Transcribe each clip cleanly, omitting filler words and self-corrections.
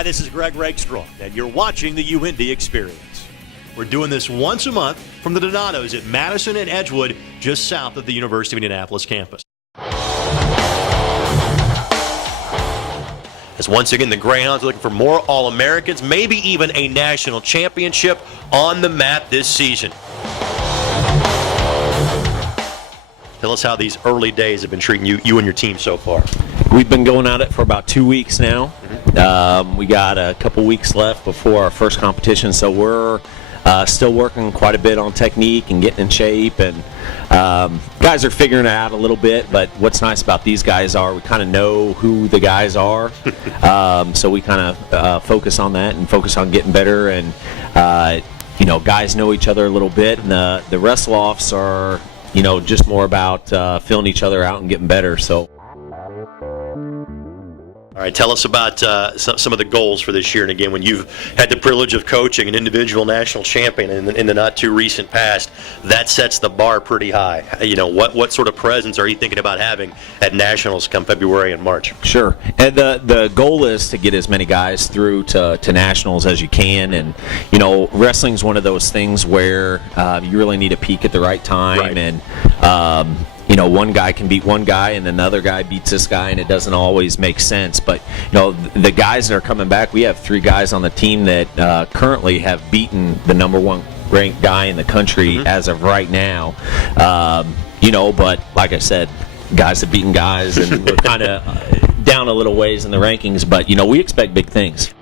Hi, this is Greg Rakestraw, and you're watching the UIndy Xperience. We're doing this once a month from the Donatos at Madison and Edgewood, just south of the University of Indianapolis campus. As once again, the Greyhounds are looking for more All-Americans, maybe even a national championship on the mat this season. Tell us how these early days have been treating you and your team so far. We've been going at it for about 2 weeks now. We got a couple weeks left before our first competition, so we're still working quite a bit on technique and getting in shape. And guys are figuring it out a little bit, but what's nice about these guys are we kind of know who the guys are. So we kind of focus on that and focus on getting better. And, guys know each other a little bit, and the wrestle-offs are, just more about filling each other out and getting better. So. All right, tell us about some of the goals for this year. And again, when you've had the privilege of coaching an individual national champion in the not too recent past, that sets the bar pretty high. What sort of presence are you thinking about having at nationals come February and March? Sure, and the goal is to get as many guys through to nationals as you can. And wrestling's one of those things where you really need a peak at the right time. Right. And one guy can beat one guy and another guy beats this guy, and it doesn't always make sense. But, the guys that are coming back, we have 3 guys on the team that currently have beaten the #1 ranked guy in the country as of right now. But like I said, guys have beaten guys, and we're kind of down a little ways in the rankings. But, we expect big things.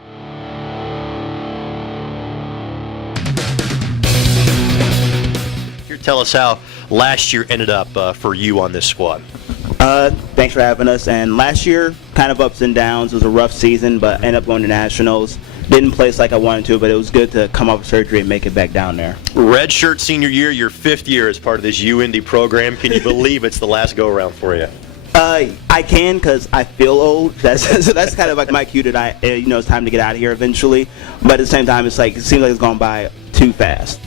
Tell us how last year ended up for you on this squad. Thanks for having us. And last year, kind of ups and downs. It was a rough season, but ended up going to nationals. Didn't place like I wanted to, but it was good to come off surgery and make it back down there. Redshirt senior year, your 5th year as part of this UIndy program. Can you believe it's the last go-around for you? I can, because I feel old. That's kind of like my cue that it's time to get out of here eventually. But at the same time, it seems like it's gone by too fast.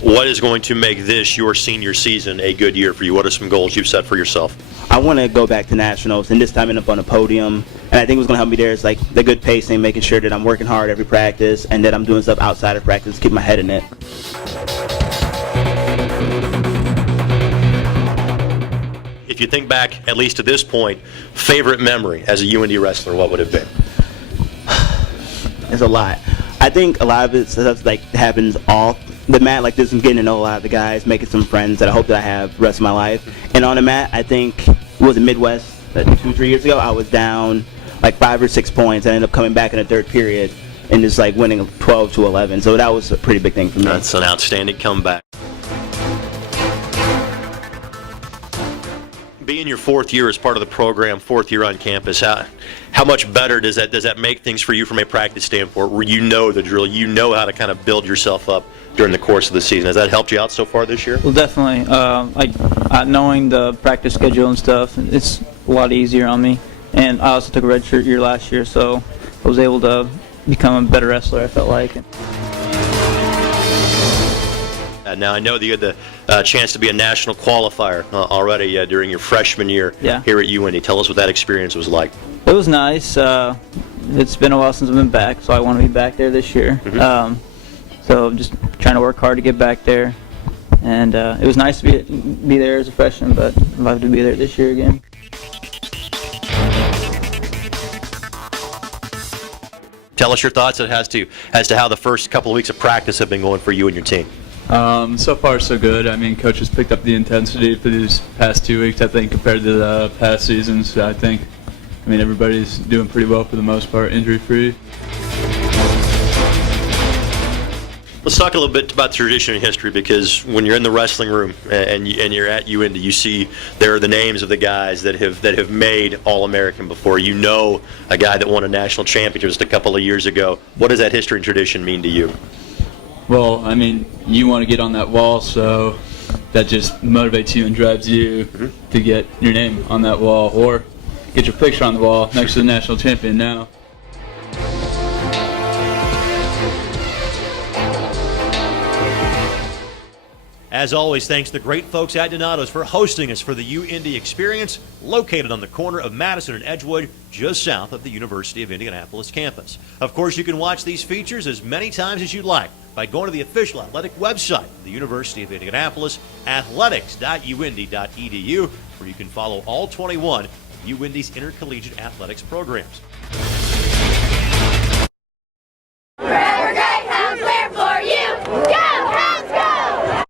What is going to make this, your senior season, a good year for you? What are some goals you've set for yourself? I want to go back to nationals and this time end up on a podium. And I think what's going to help me there is the good pacing, making sure that I'm working hard every practice and that I'm doing stuff outside of practice to keep my head in it. If you think back, at least to this point, favorite memory as a UIndy wrestler, what would it have been? There's a lot. I think a lot of it stuff happens off the mat, like this, and getting to know a lot of the guys, making some friends that I hope that I have the rest of my life. And on the mat, I think it was in Midwest 2-3 years ago. I was down 5 or 6 points. I ended up coming back in the 3rd period and just winning 12-11. So that was a pretty big thing for me. That's an outstanding comeback. Being your 4th year as part of the program, 4th year on campus, how much better does that make things for you from a practice standpoint, where you know the drill, you know how to kind of build yourself up during the course of the season? Has that helped you out so far this year? Well, definitely. Knowing the practice schedule and stuff, it's a lot easier on me. And I also took a redshirt year last year, so I was able to become a better wrestler, I felt like. Now, I know that you had the chance to be a national qualifier already during your freshman year here at UIndy. Tell us what that experience was like. It was nice. It's been a while since I've been back, so I want to be back there this year. So I'm just trying to work hard to get back there. And it was nice to be there as a freshman, but I'd love to be there this year again. Tell us your thoughts as to how the first couple of weeks of practice have been going for you and your team. So far, so good. I mean, coach has picked up the intensity for these past 2 weeks, I think, compared to the past seasons. I mean, everybody's doing pretty well for the most part, injury-free. Let's talk a little bit about tradition and history, because when you're in the wrestling room and you're at UIndy, you see there are the names of the guys that have made All-American before. You know a guy that won a national championship just a couple of years ago. What does that history and tradition mean to you? Well, I mean, you want to get on that wall, so that just motivates you and drives you to get your name on that wall or get your picture on the wall next to the national champion now. As always, thanks to the great folks at Donato's for hosting us for the UIndy Xperience, located on the corner of Madison and Edgewood, just south of the University of Indianapolis campus. Of course, you can watch these features as many times as you'd like by going to the official athletic website, the University of Indianapolis, athletics.uindy.edu, where you can follow all 21 of UIndy's intercollegiate athletics programs.